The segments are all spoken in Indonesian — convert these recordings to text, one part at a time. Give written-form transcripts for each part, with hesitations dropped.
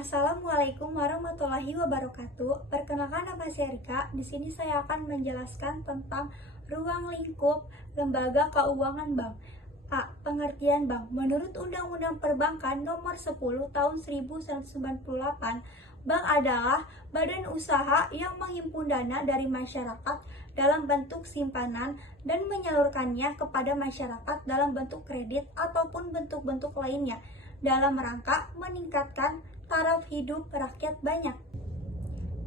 Assalamualaikum warahmatullahi wabarakatuh. Perkenalkan, nama saya Rika. Di sini saya akan menjelaskan tentang ruang lingkup lembaga keuangan bank. A. Pengertian bank. Menurut Undang-Undang Perbankan Nomor 10 Tahun 1998, bank adalah badan usaha yang menghimpun dana dari masyarakat dalam bentuk simpanan dan menyalurkannya kepada masyarakat dalam bentuk kredit ataupun bentuk-bentuk lainnya dalam rangka meningkatkan taraf hidup rakyat banyak.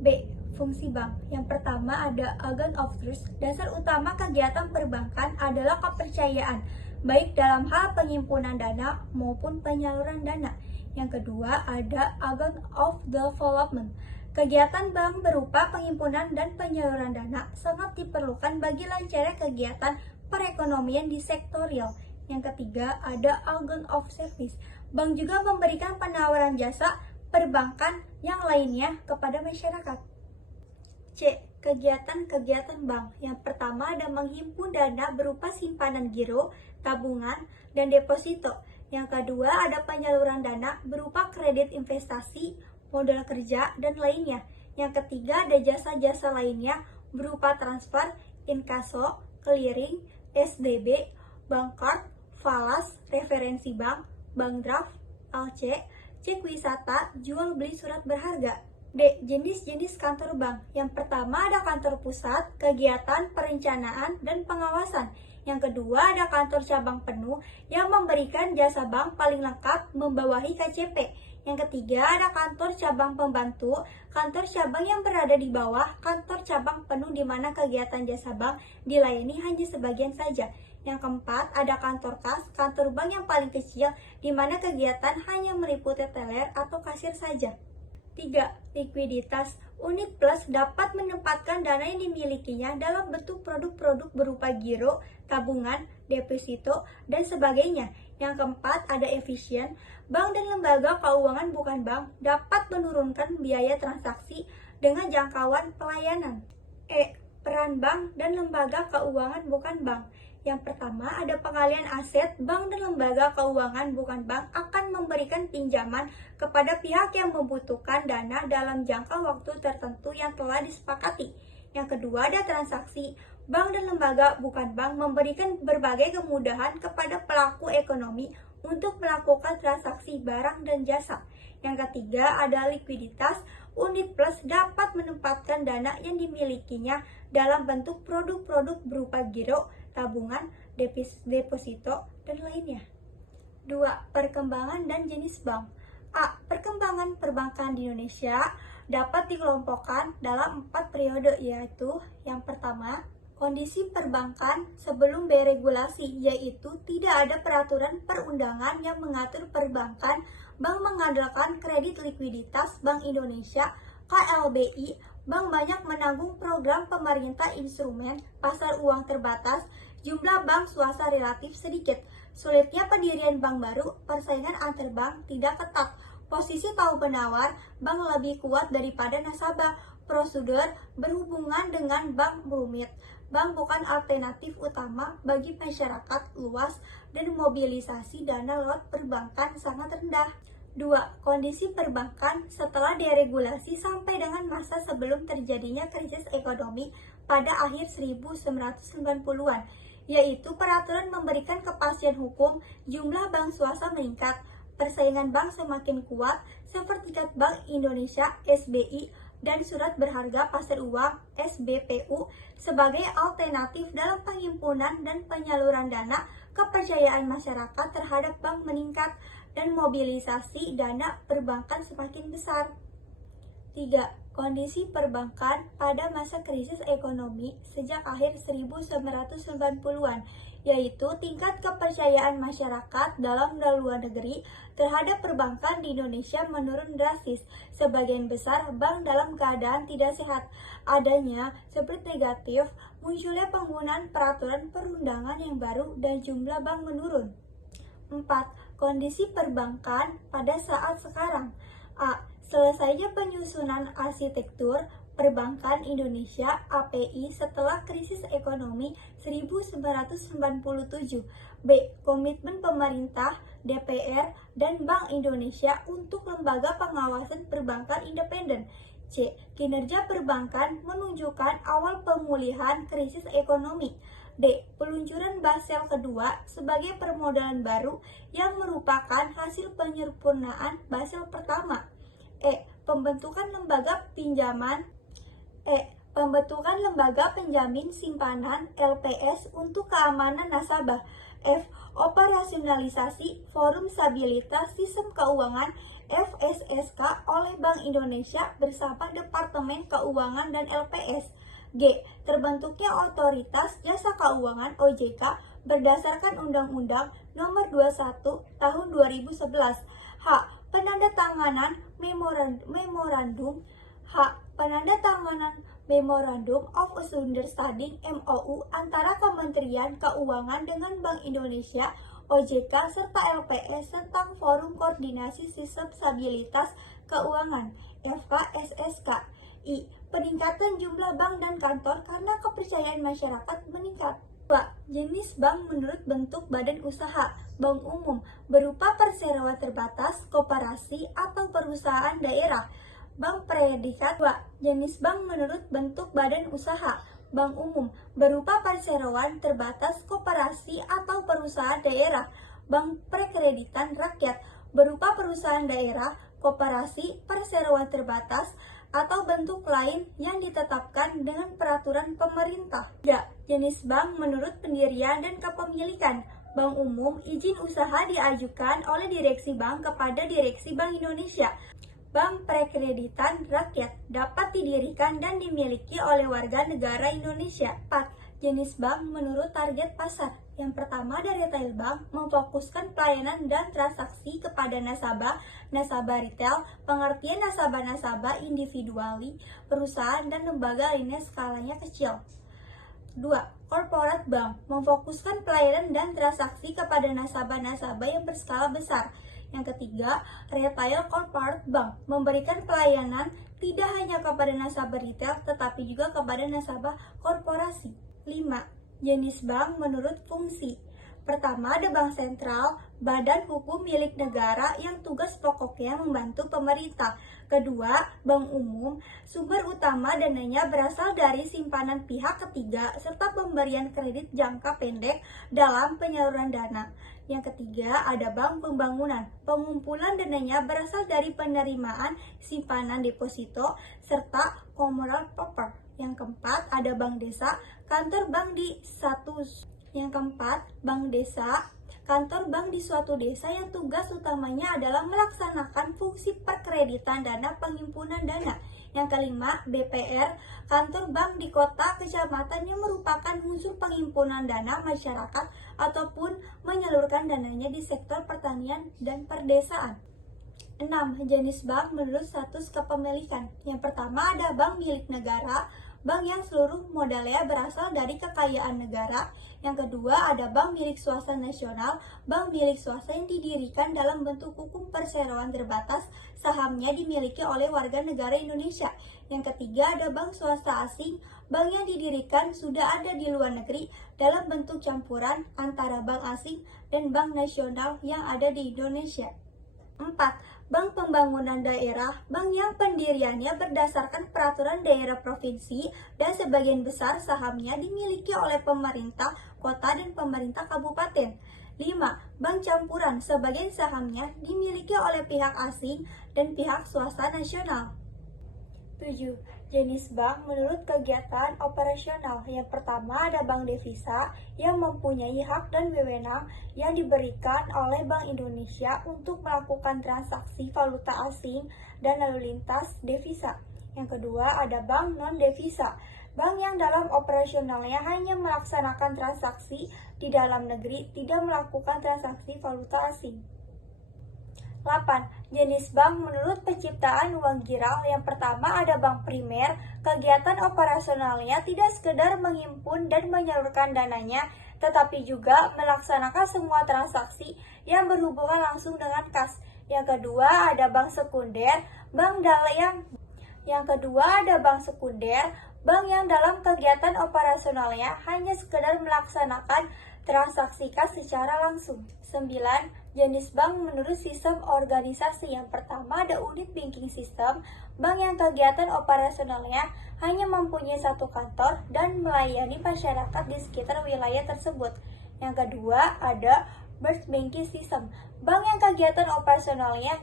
B. Fungsi bank. Yang pertama ada agent of trust. Dasar utama kegiatan perbankan adalah kepercayaan, baik dalam hal penghimpunan dana maupun penyaluran dana. Yang kedua ada agent of development. Kegiatan bank berupa penghimpunan dan penyaluran dana sangat diperlukan bagi lancarnya kegiatan perekonomian di sektor real. Yang ketiga ada agent of service. Bank juga memberikan penawaran jasa perbankan yang lainnya kepada masyarakat. C. Kegiatan-kegiatan bank. Yang pertama ada menghimpun dana berupa simpanan giro, tabungan, dan deposito. Yang kedua ada penyaluran dana berupa kredit investasi, modal kerja, dan lainnya. Yang ketiga ada jasa-jasa lainnya berupa transfer, inkaso, clearing, SDB, bank card, falas, referensi bank, bank draft, LC, cek wisata, jual beli surat berharga. D. Jenis-jenis kantor bank. Yang pertama ada kantor pusat, kegiatan, perencanaan, dan pengawasan. Yang kedua ada kantor cabang penuh yang memberikan jasa bank paling lengkap membawahi KCP. Yang ketiga ada kantor cabang pembantu, kantor cabang yang berada di bawah kantor cabang penuh di mana kegiatan jasa bank dilayani hanya sebagian saja. Yang keempat ada kantor kas, kantor bank yang paling kecil di mana kegiatan hanya meliputi teller atau kasir saja. 3. Likuiditas. Unit Plus dapat menempatkan dana yang dimilikinya dalam bentuk produk-produk berupa giro, tabungan, deposito, dan sebagainya. Yang keempat ada efisien. Bank dan lembaga keuangan bukan bank dapat menurunkan biaya transaksi dengan jangkauan pelayanan. E. Peran bank dan lembaga keuangan bukan bank. Yang pertama ada pengalian aset. Bank dan lembaga keuangan bukan bank akan memberikan pinjaman kepada pihak yang membutuhkan dana dalam jangka waktu tertentu yang telah disepakati. Yang kedua ada transaksi. Bank dan lembaga bukan bank memberikan berbagai kemudahan kepada pelaku ekonomi untuk melakukan transaksi barang dan jasa. Yang ketiga ada likuiditas. Unit Plus dapat menempatkan dana yang dimilikinya dalam bentuk produk-produk berupa giro, tabungan, deposito, dan lainnya. 2. Perkembangan dan jenis bank. A. Perkembangan perbankan di Indonesia dapat dikelompokkan dalam 4 periode, yaitu yang pertama, kondisi perbankan sebelum deregulasi, yaitu tidak ada peraturan perundangan yang mengatur perbankan. Bank mengandalkan kredit likuiditas Bank Indonesia, KLBI. Bank banyak menanggung program pemerintah instrumen pasar uang terbatas. Jumlah bank swasta relatif sedikit. Sulitnya pendirian bank baru, persaingan antar bank tidak ketat. Posisi kaum penawar, bank lebih kuat daripada nasabah. Prosedur berhubungan dengan bank rumit. Bank bukan alternatif utama bagi masyarakat luas dan mobilisasi dana lewat perbankan sangat rendah. 2. Kondisi perbankan setelah deregulasi sampai dengan masa sebelum terjadinya krisis ekonomi pada akhir 1990-an, yaitu peraturan memberikan kepastian hukum, jumlah bank swasta meningkat, persaingan bank semakin kuat, Sertifikat Bank Indonesia (SBI) dan surat berharga pasar uang (SBPU) sebagai alternatif dalam penghimpunan dan penyaluran dana. Kepercayaan masyarakat terhadap bank meningkat dan mobilisasi dana perbankan semakin besar. 3. Kondisi perbankan pada masa krisis ekonomi sejak akhir 1990-an, yaitu tingkat kepercayaan masyarakat dalam dan luar negeri terhadap perbankan di Indonesia menurun drastis. Sebagian besar bank dalam keadaan tidak sehat. Adanya spirit negatif, munculnya penggunaan peraturan perundangan yang baru, dan jumlah bank menurun. 4. Kondisi perbankan pada saat sekarang. A. Selesainya penyusunan arsitektur perbankan Indonesia (API) setelah krisis ekonomi 1997. B. Komitmen pemerintah DPR, dan Bank Indonesia untuk lembaga pengawasan perbankan independen. C. Kinerja perbankan menunjukkan awal pemulihan krisis ekonomi. D. Peluncuran Basel kedua sebagai permodalan baru yang merupakan hasil penyempurnaan Basel pertama. Pembentukan lembaga pinjaman Pembentukan lembaga penjamin simpanan LPS untuk keamanan nasabah. F. Operasionalisasi Forum Stabilitas Sistem Keuangan FSSK oleh Bank Indonesia bersama Departemen Keuangan dan LPS. G. Terbentuknya Otoritas Jasa Keuangan OJK berdasarkan Undang-Undang Nomor 21 Tahun 2011. H. Penandatanganan Memorandum of Understanding MOU antara Kementerian Keuangan dengan Bank Indonesia, OJK, serta LPS tentang Forum Koordinasi Sistem Stabilitas Keuangan FKSSK. I. Peningkatan jumlah bank dan kantor karena kepercayaan masyarakat meningkat. 2. Jenis bank menurut bentuk badan usaha. Bank umum berupa perseroan terbatas, koperasi, atau perusahaan daerah. Bank predikat. 2. Jenis bank menurut bentuk badan usaha. Bank umum berupa perseroan terbatas, koperasi, atau perusahaan daerah. Bank prekreditan rakyat berupa perusahaan daerah, koperasi, perseroan terbatas, atau bentuk lain yang ditetapkan dengan peraturan pemerintah. 3. Jenis bank menurut pendirian dan kepemilikan. Bank umum izin usaha diajukan oleh Direksi Bank kepada Direksi Bank Indonesia. Bank prekreditan rakyat dapat didirikan dan dimiliki oleh warga negara Indonesia. 4. Jenis bank menurut target pasar. Yang pertama ada retail bank, memfokuskan pelayanan dan transaksi kepada nasabah retail, pengertian nasabah individuali, perusahaan dan lembaga lainnya skalanya kecil. 2. Corporate bank, memfokuskan pelayanan dan transaksi kepada nasabah yang berskala besar. Yang ketiga, retail corporate bank, memberikan pelayanan tidak hanya kepada nasabah retail, tetapi juga kepada nasabah korporasi. 5. Jenis bank menurut fungsi. Pertama, ada bank sentral, badan hukum milik negara yang tugas pokoknya membantu pemerintah. Kedua, bank umum, sumber utama dananya berasal dari simpanan pihak ketiga serta pemberian kredit jangka pendek dalam penyaluran dana. Yang ketiga, ada bank pembangunan, pengumpulan dananya berasal dari penerimaan simpanan deposito serta commercial paper. Yang keempat, ada bank desa, kantor bank di kantor bank di suatu desa yang tugas utamanya adalah melaksanakan fungsi perkreditan dana penghimpunan dana. Yang kelima, BPR, kantor bank di kota kecamatan yang merupakan unsur penghimpunan dana masyarakat ataupun menyalurkan dananya di sektor pertanian dan perdesaan. 6. Jenis bank menurut status kepemilikan. Yang pertama ada bank milik negara, bank yang seluruh modalnya berasal dari kekayaan negara. Yang kedua ada bank milik swasta nasional, bank milik swasta yang didirikan dalam bentuk hukum perseroan terbatas, sahamnya dimiliki oleh warga negara Indonesia. Yang ketiga ada bank swasta asing, bank yang didirikan sudah ada di luar negeri dalam bentuk campuran antara bank asing dan bank nasional yang ada di Indonesia. 4. Bank Pembangunan Daerah, bank yang pendiriannya berdasarkan peraturan daerah provinsi dan sebagian besar sahamnya dimiliki oleh pemerintah kota dan pemerintah kabupaten. 5. Bank campuran, sebagian sahamnya dimiliki oleh pihak asing dan pihak swasta nasional. 7. Jenis bank menurut kegiatan operasional. Yang pertama ada bank devisa yang mempunyai hak dan wewenang yang diberikan oleh Bank Indonesia untuk melakukan transaksi valuta asing dan lalu lintas devisa. Yang kedua ada bank non-devisa, bank yang dalam operasionalnya hanya melaksanakan transaksi di dalam negeri, tidak melakukan transaksi valuta asing. 8. Jenis bank menurut penciptaan uang giral. Yang pertama ada bank primer, kegiatan operasionalnya tidak sekedar menghimpun dan menyalurkan dananya, tetapi juga melaksanakan semua transaksi yang berhubungan langsung dengan kas. Yang kedua ada bank sekunder, bank bank yang dalam kegiatan operasionalnya hanya sekedar melaksanakan transaksikan secara langsung. 9. Jenis bank menurut sistem organisasi. Yang pertama ada unit banking system, bank yang kegiatan operasionalnya hanya mempunyai satu kantor dan melayani masyarakat di sekitar wilayah tersebut. Yang kedua ada branch banking system, bank yang kegiatan operasionalnya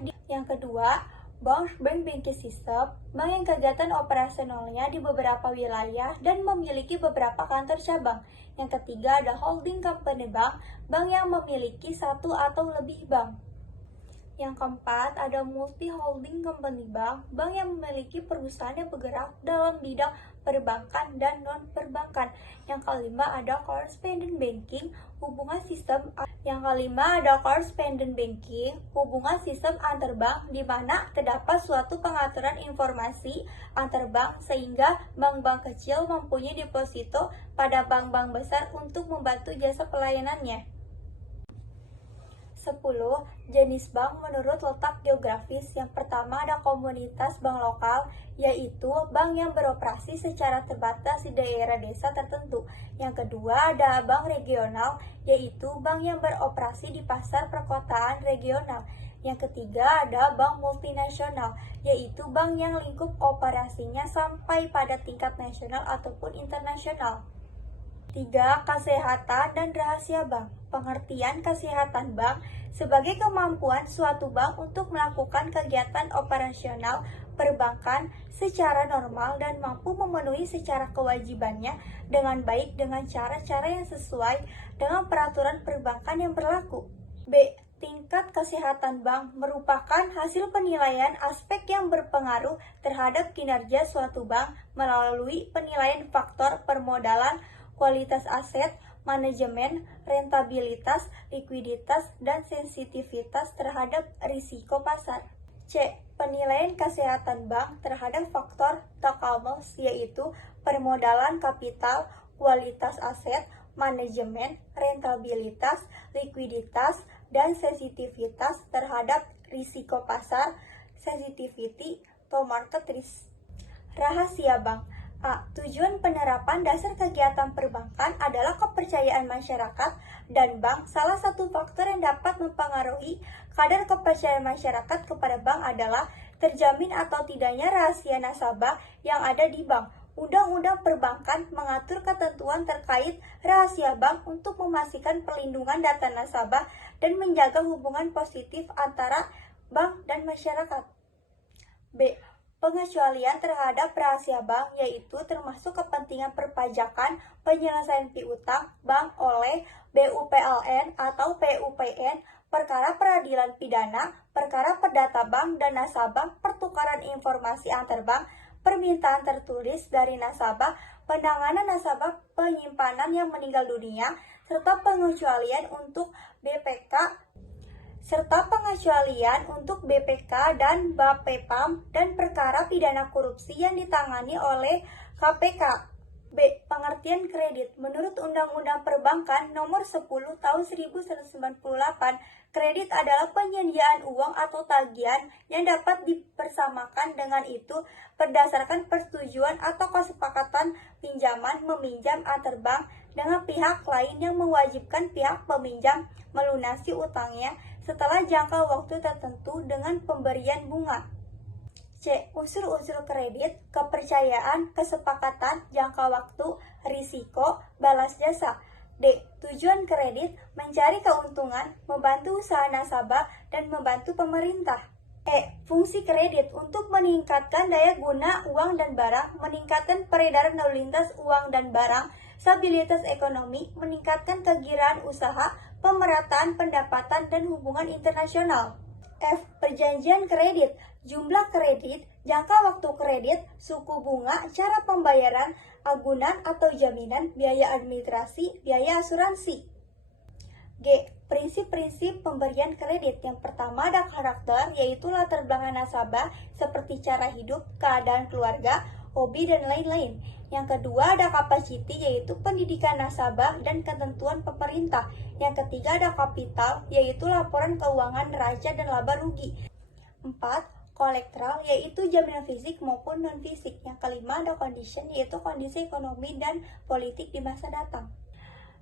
bank banking system, bank yang kegiatan operasionalnya di beberapa wilayah dan memiliki beberapa kantor cabang. Yang ketiga ada holding company bank, bank yang memiliki satu atau lebih bank. Yang keempat ada multi holding company bank, bank yang memiliki perusahaan yang bergerak dalam bidang perbankan dan non-perbankan. Yang kelima ada correspondent banking, hubungan sistem antar bank di mana terdapat suatu pengaturan informasi antar bank sehingga bank-bank kecil mempunyai deposito pada bank-bank besar untuk membantu jasa pelayanannya. 10. Jenis bank menurut letak geografis. Yang pertama ada komunitas bank lokal, yaitu bank yang beroperasi secara terbatas di daerah desa tertentu. Yang kedua ada bank regional, yaitu bank yang beroperasi di pasar perkotaan regional. Yang ketiga ada bank multinasional, yaitu bank yang lingkup operasinya sampai pada tingkat nasional ataupun internasional. 3. Kesehatan dan rahasia bank. Pengertian kesehatan bank sebagai kemampuan suatu bank untuk melakukan kegiatan operasional perbankan secara normal dan mampu memenuhi secara kewajibannya dengan baik dengan cara-cara yang sesuai dengan peraturan perbankan yang berlaku. B. Tingkat kesehatan bank merupakan hasil penilaian aspek yang berpengaruh terhadap kinerja suatu bank melalui penilaian faktor permodalan, kualitas aset, manajemen, rentabilitas, likuiditas, dan sensitivitas terhadap risiko pasar. C. Penilaian kesehatan bank terhadap faktor Takalos, yaitu permodalan kapital, kualitas aset, manajemen, rentabilitas, likuiditas, dan sensitivitas terhadap risiko pasar, sensitivity to market risk. Rahasia bank. A. Tujuan penerapan dasar kegiatan perbankan adalah kepercayaan masyarakat dan bank. Salah satu faktor yang dapat mempengaruhi kadar kepercayaan masyarakat kepada bank adalah terjamin atau tidaknya rahasia nasabah yang ada di bank. Undang-undang perbankan mengatur ketentuan terkait rahasia bank untuk memastikan perlindungan data nasabah dan menjaga hubungan positif antara bank dan masyarakat. B. Pengecualian terhadap rahasia bank, yaitu termasuk kepentingan perpajakan, penyelesaian piutang bank oleh BUPLN atau PUPN, perkara peradilan pidana, perkara perdata bank dan nasabah, pertukaran informasi antar bank, permintaan tertulis dari nasabah, penanganan nasabah penyimpanan yang meninggal dunia, serta pengecualian untuk BPK dan Bapepam dan perkara pidana korupsi yang ditangani oleh KPK. B. Pengertian kredit. Menurut Undang-Undang Perbankan Nomor 10 Tahun 1998, kredit adalah penyediaan uang atau tagihan yang dapat dipersamakan dengan itu berdasarkan persetujuan atau kesepakatan pinjaman meminjam antar bank dengan pihak lain yang mewajibkan pihak peminjam melunasi utangnya setelah jangka waktu tertentu dengan pemberian bunga. C. Unsur-unsur kredit, kepercayaan, kesepakatan, jangka waktu, risiko, balas jasa. D. Tujuan kredit, mencari keuntungan, membantu usaha nasabah, dan membantu pemerintah. E. Fungsi kredit untuk meningkatkan daya guna uang dan barang, meningkatkan peredaran lalu lintas uang dan barang, stabilitas ekonomi, meningkatkan kegiraan usaha, pemerataan pendapatan, dan hubungan internasional. F. Perjanjian kredit, jumlah kredit, jangka waktu kredit, suku bunga, cara pembayaran, agunan atau jaminan, biaya administrasi, biaya asuransi. G. Prinsip-prinsip pemberian kredit. Yang pertama ada karakter, yaitu latar belakang nasabah seperti cara hidup, keadaan keluarga, hobi, dan lain-lain. Yang kedua ada capacity, yaitu pendidikan nasabah dan ketentuan pemerintah. Yang ketiga ada kapital, yaitu laporan keuangan neraca dan laba rugi. 4. Collateral, yaitu jaminan fisik maupun non-fisik. Yang kelima ada condition, yaitu kondisi ekonomi dan politik di masa datang.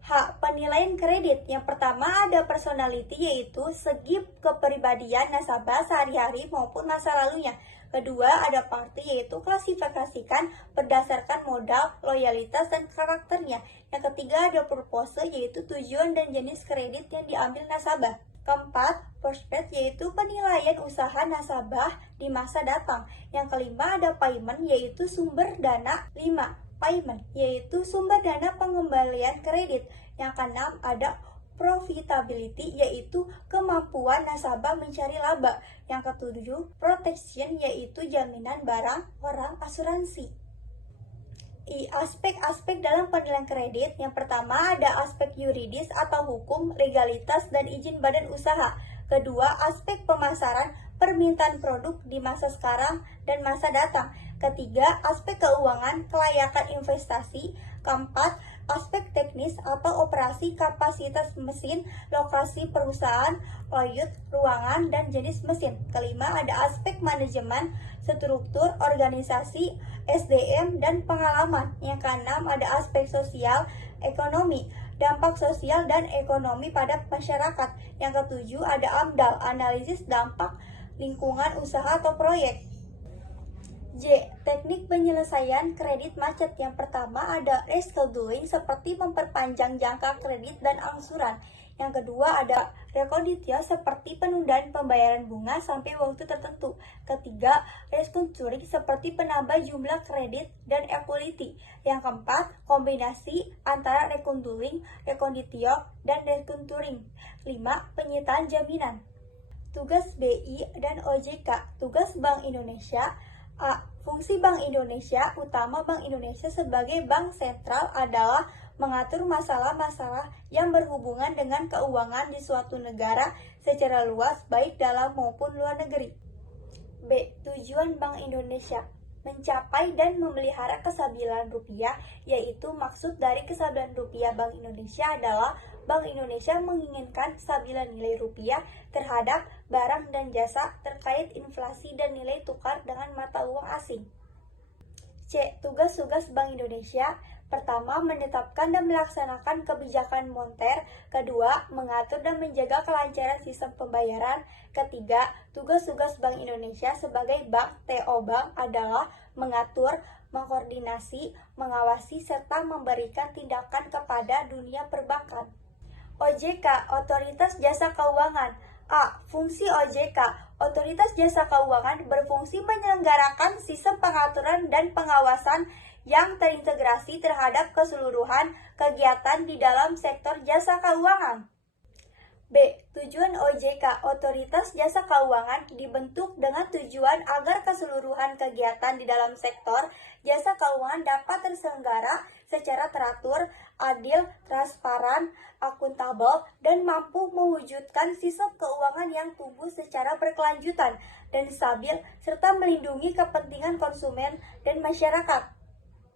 H. Penilaian kredit. Yang pertama ada personality, yaitu segi kepribadian nasabah sehari-hari maupun masa lalunya. Kedua ada party, yaitu klasifikasikan berdasarkan modal, loyalitas, dan karakternya. Yang ketiga ada purpose, yaitu tujuan dan jenis kredit yang diambil nasabah. Keempat, prospect, yaitu penilaian usaha nasabah di masa datang. Yang kelima ada payment, yaitu sumber dana. 5. Payment, yaitu sumber dana pengembalian kredit. Yang keenam ada profitability, yaitu kemampuan nasabah mencari laba. Yang ketujuh, protection, yaitu jaminan barang, orang, asuransi. Aspek-aspek dalam penilaian kredit. Yang pertama ada aspek yuridis atau hukum, legalitas, dan izin badan usaha. Kedua, aspek pemasaran, permintaan produk di masa sekarang dan masa datang. Ketiga, aspek keuangan, kelayakan investasi. Keempat, aspek teknis atau operasi, kapasitas mesin, lokasi perusahaan, layout, ruangan, dan jenis mesin. Kelima, ada aspek manajemen, struktur, organisasi, SDM, dan pengalaman. Yang keenam, ada aspek sosial, ekonomi, dampak sosial dan ekonomi pada masyarakat. Yang ketujuh, ada AMDAL, analisis dampak lingkungan usaha atau proyek. J. Teknik penyelesaian kredit macet. Yang pertama ada rescheduling, seperti memperpanjang jangka kredit dan angsuran. Yang kedua ada reconditio, seperti penundaan pembayaran bunga sampai waktu tertentu. Ketiga, restructuring, seperti penambah jumlah kredit dan equity. Yang keempat, kombinasi antara reconditio, reconditio, dan restructuring. 5. Penyitaan jaminan. Tugas BI dan OJK. Tugas Bank Indonesia. A. Fungsi Bank Indonesia utama. Bank Indonesia sebagai bank sentral adalah mengatur masalah-masalah yang berhubungan dengan keuangan di suatu negara secara luas, baik dalam maupun luar negeri. B. Tujuan Bank Indonesia mencapai dan memelihara kestabilan rupiah, yaitu maksud dari kestabilan rupiah Bank Indonesia adalah Bank Indonesia menginginkan kestabilan nilai rupiah terhadap barang dan jasa terkait inflasi dan nilai tukar dengan mata uang asing. C. Tugas-tugas Bank Indonesia. Pertama, menetapkan dan melaksanakan kebijakan moneter. Kedua, mengatur dan menjaga kelancaran sistem pembayaran. Ketiga, tugas-tugas Bank Indonesia sebagai bank TO Bank adalah mengatur, mengkoordinasi, mengawasi, serta memberikan tindakan kepada dunia perbankan. OJK, Otoritas Jasa Keuangan. A. Fungsi OJK. Otoritas Jasa Keuangan berfungsi menyelenggarakan sistem pengaturan dan pengawasan yang terintegrasi terhadap keseluruhan kegiatan di dalam sektor jasa keuangan. B. Tujuan OJK. Otoritas Jasa Keuangan dibentuk dengan tujuan agar keseluruhan kegiatan di dalam sektor jasa keuangan dapat terselenggara secara teratur, adil, transparan, akuntabel, dan mampu mewujudkan sistem keuangan yang tumbuh secara berkelanjutan dan stabil, serta melindungi kepentingan konsumen dan masyarakat.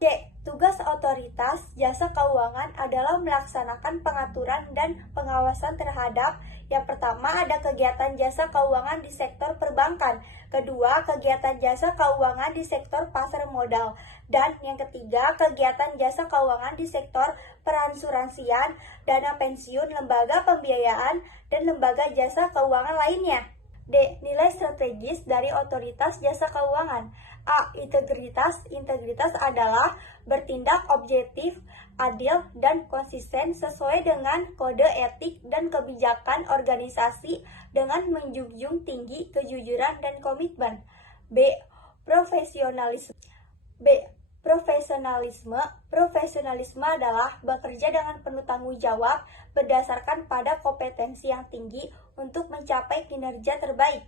C. Tugas Otoritas Jasa Keuangan adalah melaksanakan pengaturan dan pengawasan terhadap: yang pertama ada kegiatan jasa keuangan di sektor perbankan, kedua kegiatan jasa keuangan di sektor pasar modal, dan yang ketiga kegiatan jasa keuangan di sektor peransuransian, dana pensiun, lembaga pembiayaan, dan lembaga jasa keuangan lainnya. D. Nilai strategis dari Otoritas Jasa Keuangan. A. Integritas. Integritas adalah bertindak objektif, adil, dan konsisten sesuai dengan kode etik dan kebijakan organisasi dengan menjunjung tinggi kejujuran dan komitmen. B. Profesionalisme. Profesionalisme adalah bekerja dengan penuh tanggung jawab berdasarkan pada kompetensi yang tinggi untuk mencapai kinerja terbaik.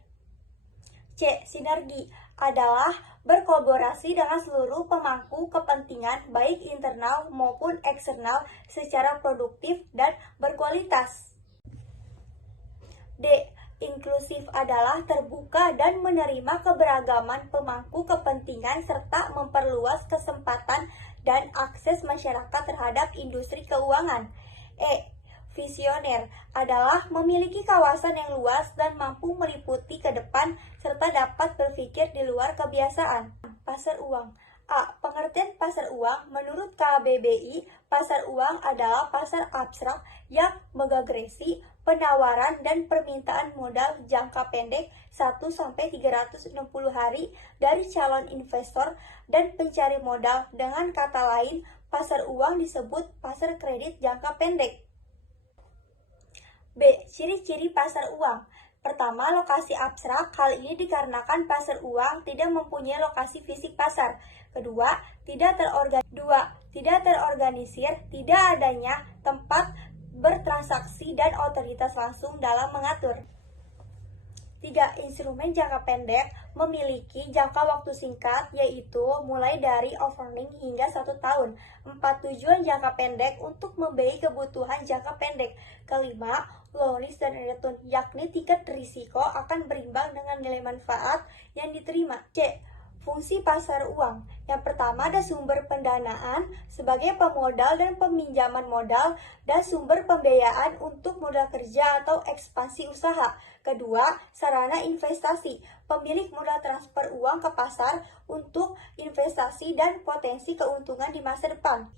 C. Sinergi adalah berkolaborasi dengan seluruh pemangku kepentingan baik internal maupun eksternal secara produktif dan berkualitas. D. Inklusif adalah terbuka dan menerima keberagaman pemangku kepentingan serta memperluas kesempatan dan akses masyarakat terhadap industri keuangan. E. Visioner adalah memiliki kawasan yang luas dan mampu meliputi ke depan serta dapat berpikir di luar kebiasaan. Pasar uang A. Pengertian pasar uang. Menurut KBBI, pasar uang adalah pasar abstrak yang mengagresi penawaran dan permintaan modal jangka pendek 1-360 hari dari calon investor dan pencari modal. Dengan kata lain, pasar uang disebut pasar kredit jangka pendek. B. Ciri-ciri pasar uang. Pertama, lokasi abstrak. Hal ini dikarenakan pasar uang tidak mempunyai lokasi fisik pasar. Kedua, tidak terorganisir, tidak adanya tempat bertransaksi dan otoritas langsung dalam mengatur. 3. Instrumen jangka pendek memiliki jangka waktu singkat, yaitu mulai dari offering hingga 1 tahun. 4. Tujuan jangka pendek untuk membeli kebutuhan jangka pendek. Kelima, low risk dan return, yakni tingkat risiko akan berimbang dengan nilai manfaat yang diterima. C. Fungsi pasar uang. Yang pertama ada sumber pendanaan sebagai pemodal dan peminjaman modal dan sumber pembiayaan untuk modal kerja atau ekspansi usaha. Kedua, sarana investasi. Pemilik modal transfer uang ke pasar untuk investasi dan potensi keuntungan di masa depan.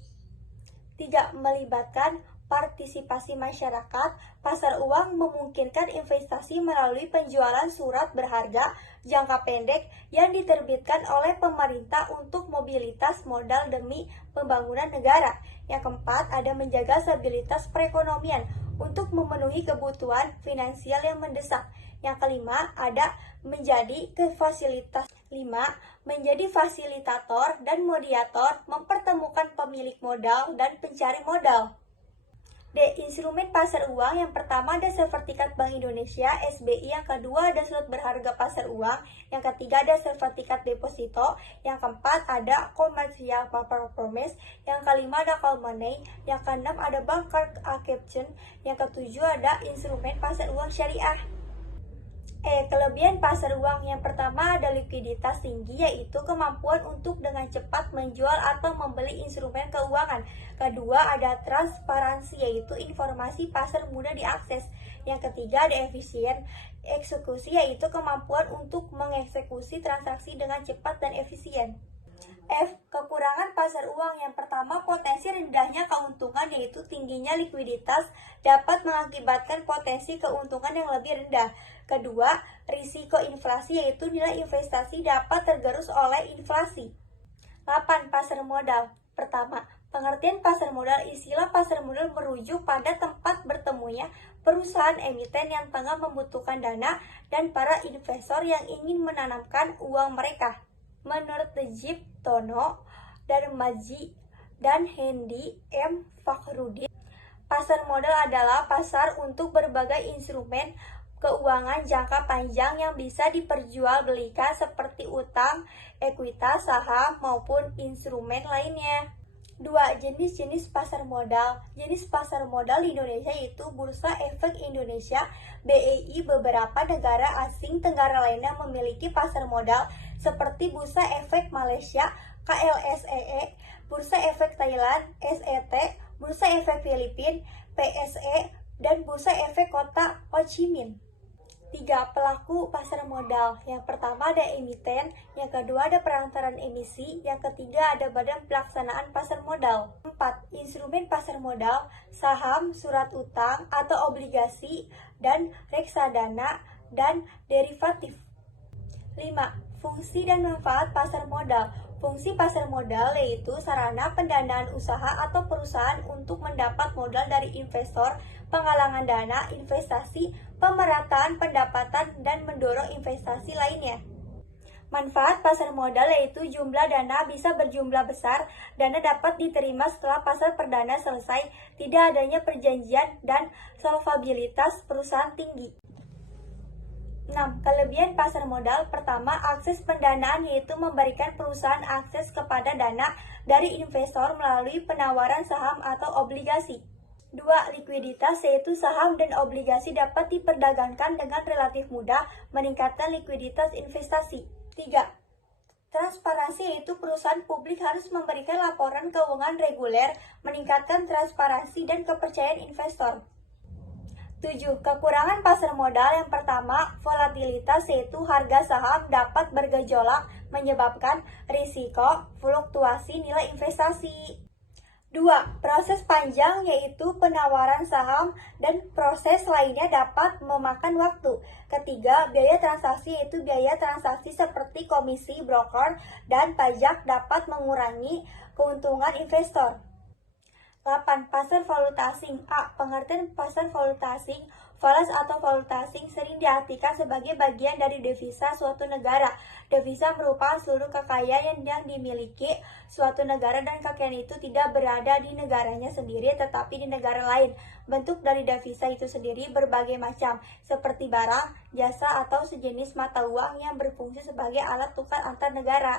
3. Melibatkan partisipasi masyarakat. Pasar uang memungkinkan investasi melalui penjualan surat berharga jangka pendek yang diterbitkan oleh pemerintah untuk mobilitas modal demi pembangunan negara. Yang keempat, ada menjaga stabilitas perekonomian untuk memenuhi kebutuhan finansial yang mendesak. Yang kelima, ada menjadi menjadi fasilitator dan mediator, mempertemukan pemilik modal dan pencari modal. D. Instrumen pasar uang. Yang pertama ada sertifikat Bank Indonesia (SBI), yang kedua ada surat berharga pasar uang, yang ketiga ada sertifikat deposito, yang keempat ada commercial paper promise, yang kelima ada call money, yang keenam ada bank card caption, yang ketujuh ada instrumen pasar uang syariah. Kelebihan pasar uang. Yang pertama ada likuiditas tinggi, yaitu kemampuan untuk dengan cepat menjual atau membeli instrumen keuangan. Kedua ada transparansi, yaitu informasi pasar mudah diakses. Yang ketiga ada efisien eksekusi, yaitu kemampuan untuk mengeksekusi transaksi dengan cepat dan efisien. F. Kekurangan pasar uang. Yang pertama, potensi rendahnya keuntungan, yaitu tingginya likuiditas dapat mengakibatkan potensi keuntungan yang lebih rendah. Kedua, risiko inflasi, yaitu nilai investasi dapat tergerus oleh inflasi. 8. Pasar modal. Pertama, pengertian pasar modal. Istilah pasar modal merujuk pada tempat bertemunya perusahaan emiten yang tengah membutuhkan dana dan para investor yang ingin menanamkan uang mereka. Menurut Najib Tono, Darmaji, dan Hendy M. Fakhrudin, pasar modal adalah pasar untuk berbagai instrumen keuangan jangka panjang yang bisa diperjualbelikan seperti utang, ekuitas, saham, maupun instrumen lainnya. 2. Jenis-jenis pasar modal. Jenis pasar modal di Indonesia yaitu Bursa Efek Indonesia (BEI). Beberapa negara asing tenggara lainnya memiliki pasar modal seperti Bursa Efek Malaysia (KLSEE), Bursa Efek Thailand (SET), Bursa Efek Filipina (PSE), dan Bursa Efek Kota Ho Chi Minh. 3. Pelaku pasar modal. Yang pertama ada emiten, yang kedua ada perantaran emisi, yang ketiga ada badan pelaksanaan pasar modal. 4. Instrumen pasar modal, saham, surat utang atau obligasi, dan reksadana dan derivatif. 5. Fungsi dan manfaat pasar modal. Fungsi pasar modal yaitu sarana pendanaan usaha atau perusahaan untuk mendapat modal dari investor, penggalangan dana, investasi, pemerataan pendapatan, dan mendorong investasi lainnya. Manfaat pasar modal yaitu jumlah dana bisa berjumlah besar, dana dapat diterima setelah pasar perdana selesai, tidak adanya perjanjian, dan solvabilitas perusahaan tinggi. 6. Kelebihan pasar modal. Pertama, akses pendanaan, yaitu memberikan perusahaan akses kepada dana dari investor melalui penawaran saham atau obligasi. 2. Likuiditas, yaitu saham dan obligasi dapat diperdagangkan dengan relatif mudah, meningkatkan likuiditas investasi. 3. Transparansi, yaitu perusahaan publik harus memberikan laporan keuangan reguler, meningkatkan transparansi dan kepercayaan investor. 7. Kekurangan pasar modal yang pertama, volatilitas yaitu harga saham dapat bergejolak menyebabkan risiko fluktuasi nilai investasi. 2. Proses panjang yaitu penawaran saham dan proses lainnya dapat memakan waktu. Ketiga, biaya transaksi yaitu biaya transaksi seperti komisi broker dan pajak dapat mengurangi keuntungan investor. 8. Pasar valuta asing. A. Pengertian pasar valuta asing. Valuta atau valuta asing sering diartikan sebagai bagian dari devisa suatu negara. Devisa merupakan seluruh kekayaan yang dimiliki suatu negara dan kekayaan itu tidak berada di negaranya sendiri tetapi di negara lain. Bentuk dari devisa itu sendiri berbagai macam, seperti barang, jasa, atau sejenis mata uang yang berfungsi sebagai alat tukar antar negara.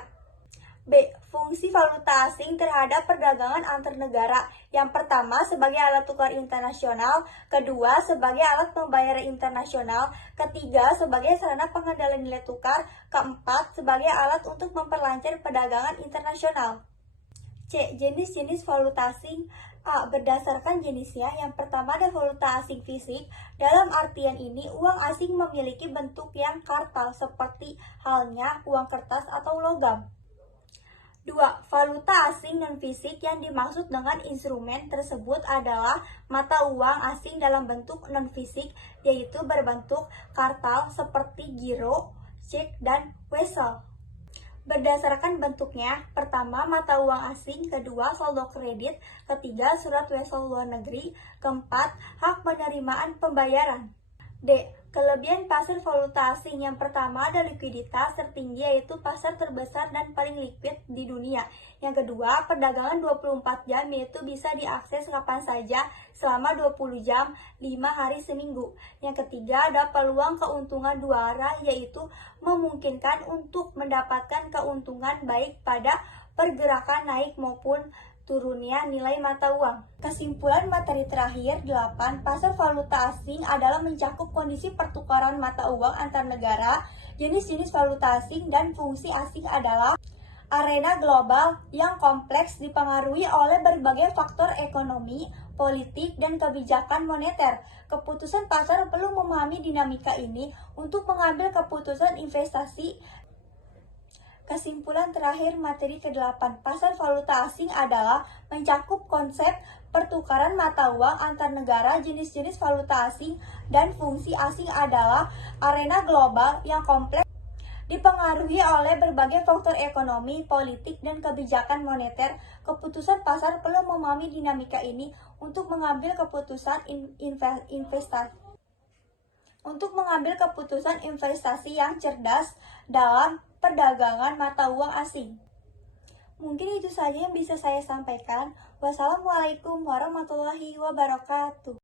B. Fungsi valuta asing terhadap perdagangan antar negara. Yang pertama, sebagai alat tukar internasional. Kedua, sebagai alat pembayaran internasional. Ketiga, sebagai sarana pengendalian nilai tukar. Keempat, sebagai alat untuk memperlancar perdagangan internasional. C. Jenis-jenis valuta asing. A. Berdasarkan jenisnya, yang pertama ada valuta asing fisik. Dalam artian ini, uang asing memiliki bentuk yang kartal, seperti halnya uang kertas atau logam. 2. Valuta asing non-fisik. Yang dimaksud dengan instrumen tersebut adalah mata uang asing dalam bentuk non-fisik, yaitu berbentuk kartal seperti giro, cek, dan wesel. Berdasarkan bentuknya, pertama mata uang asing, kedua saldo kredit, ketiga surat wesel luar negeri, keempat hak penerimaan pembayaran. D. Kelebihan pasar valuta asing. Yang pertama ada likuiditas tertinggi yaitu pasar terbesar dan paling likuid di dunia. Yang kedua, perdagangan 24 jam yaitu bisa diakses kapan saja selama 20 jam, 5 hari seminggu. Yang ketiga, ada peluang keuntungan dua arah yaitu memungkinkan untuk mendapatkan keuntungan baik pada pergerakan naik maupun turunnya nilai mata uang. Kesimpulan materi terakhir 8, pasar valuta asing adalah mencakup kondisi pertukaran mata uang antar negara, jenis-jenis valuta asing, dan fungsi asing adalah arena global yang kompleks dipengaruhi oleh berbagai faktor ekonomi, politik, dan kebijakan moneter. Keputusan pasar perlu memahami dinamika ini untuk mengambil keputusan investasi. Kesimpulan terakhir materi ke-8, pasar valuta asing adalah mencakup konsep pertukaran mata uang antar negara, jenis-jenis valuta asing, dan fungsi asing adalah arena global yang kompleks dipengaruhi oleh berbagai faktor ekonomi, politik, dan kebijakan moneter. Keputusan pasar perlu memahami dinamika ini untuk mengambil keputusan investasi yang cerdas dalam perdagangan mata uang asing. Mungkin itu saja yang bisa saya sampaikan. Wassalamualaikum warahmatullahi wabarakatuh.